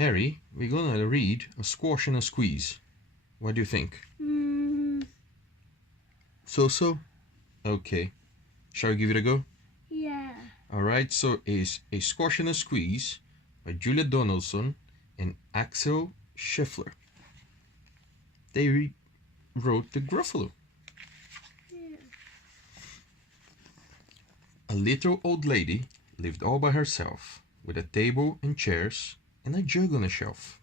Harry, we're gonna read A Squash and a Squeeze. What do you think? So? Okay. Shall we give it a go? Yeah. Alright, so it's A Squash and a Squeeze by Julia Donaldson and Axel Scheffler. They wrote The Gruffalo. Yeah. A little old lady lived all by herself, with a table and chairs and a jug on a shelf.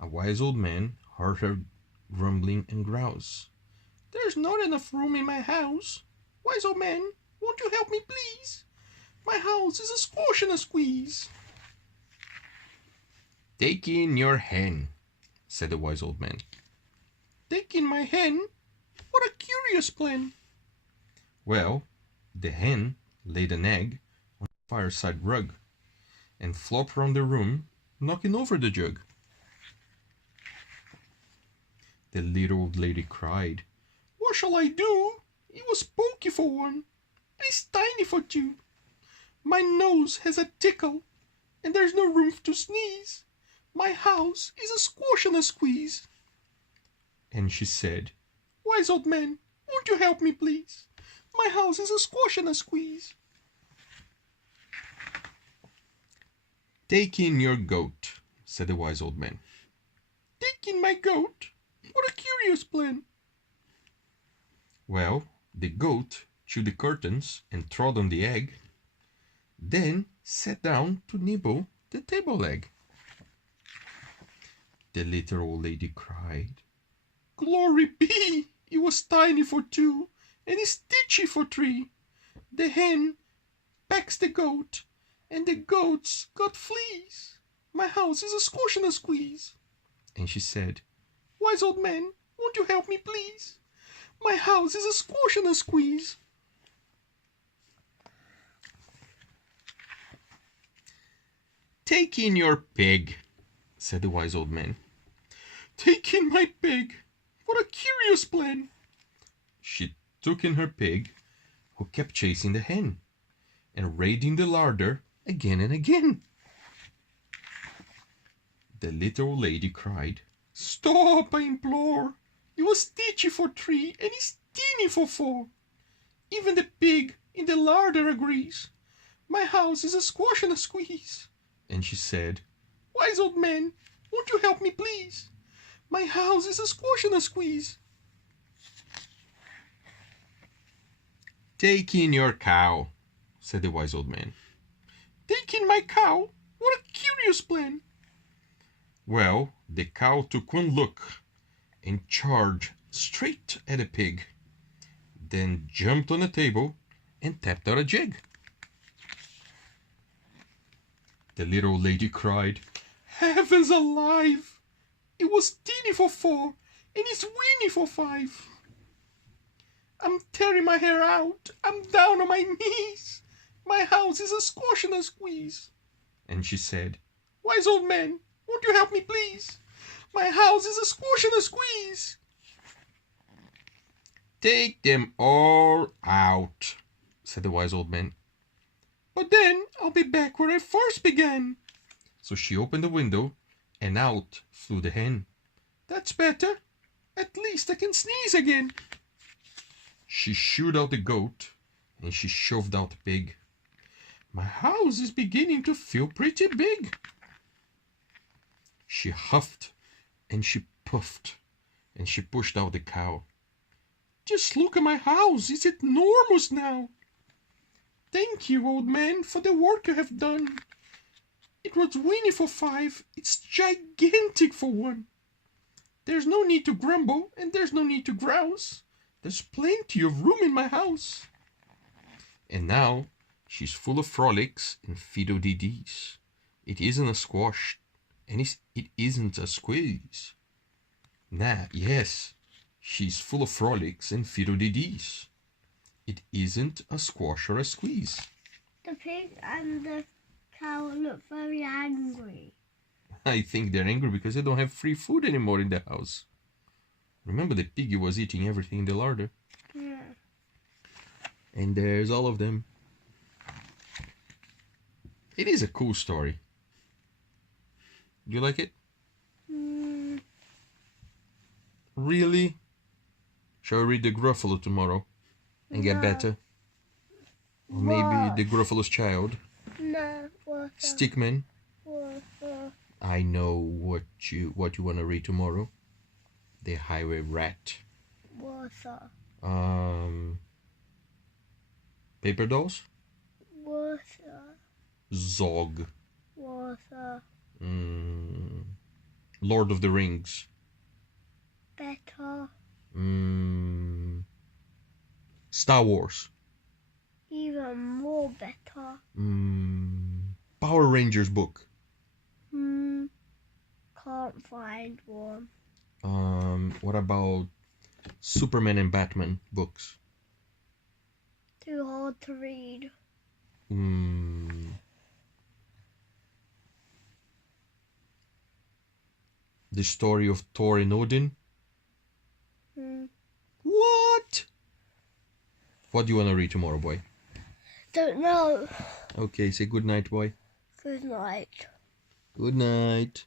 A wise old man heard her grumbling and growls. "There's not enough room in my house. Wise old man, won't you help me, please? My house is a squash and a squeeze." "Take in your hen," said the wise old man. "Take in my hen? What a curious plan." Well, the hen laid an egg on the fireside rug and flopped round the room, knocking over the jug. The little old lady cried, "What shall I do? It was pokey for one, and it's tiny for two. My nose has a tickle, and there's no room to sneeze. My house is a squash and a squeeze." And she said, "Wise old man, won't you help me, please? My house is a squash and a squeeze." "Take in your goat," said the wise old man. "Take in my goat? What a curious plan." Well, the goat chewed the curtains and trod on the egg, then sat down to nibble the table leg. The little old lady cried, "Glory be! It was tiny for two, and it's stitchy for three. The hen pecks the goat, and the goat's got fleas. My house is a squash and a squeeze." And she said, "Wise old man, won't you help me, please? My house is a squash and a squeeze." "Take in your pig," said the wise old man. "Take in my pig? What a curious plan." She took in her pig, who kept chasing the hen and raiding the larder again and again. The little old lady cried, "Stop, I implore! It was stitchy for three, and it's teeny for four. Even the pig in the larder agrees. My house is a squash and a squeeze." And she said, "Wise old man, won't you help me, please? My house is a squash and a squeeze." "Take in your cow," said the wise old man. "Take in my cow? What a curious plan." Well, the cow took one look and charged straight at the pig, then jumped on the table and tapped out a jig. The little lady cried, "Heavens alive! It was teeny for four, and it's weeny for five. I'm tearing my hair out. I'm down on my knees. My house is a squash and a squeeze." And she said, "Wise old man, won't you help me, please? My house is a squash and a squeeze." "Take them all out," said the wise old man. "But then I'll be back where I first began." So she opened the window, and out flew the hen. "That's better. At least I can sneeze again." She shooed out the goat, and she shoved out the pig. "My house is beginning to feel pretty big." She huffed and she puffed, and she pushed out the cow. "Just look at my house. It's enormous now. Thank you, old man, for the work you have done. It was weeny for five. It's gigantic for one. There's no need to grumble, and there's no need to grouse. There's plenty of room in my house." And now she's full of frolics and fiddle-dee-dees. It isn't a squash, and it isn't a squeeze. Yes, she's full of frolics and fiddle-dee-dees. It isn't a squash or a squeeze. The pig and the cow look very angry. I think they're angry because they don't have free food anymore in the house. Remember, the piggy was eating everything in the larder. Yeah. And there's all of them. It is a cool story. Do you like it? Mm, Really? Shall we read the Gruffalo tomorrow and get No. better? Or maybe what? the Gruffalo's child, No, water. Stickman. Water. I know what you want to read tomorrow. The Highway Rat. Water. Paper Dolls. Water. Zog. Water. Lord of the Rings. Better. Star Wars. Even more better. Power Rangers book. Can't find one. What about Superman and Batman books? Too hard to read. The story of Thor and Odin. What? What do you want to read tomorrow, boy? Don't know. Okay, say good night, boy. Good night. Good night.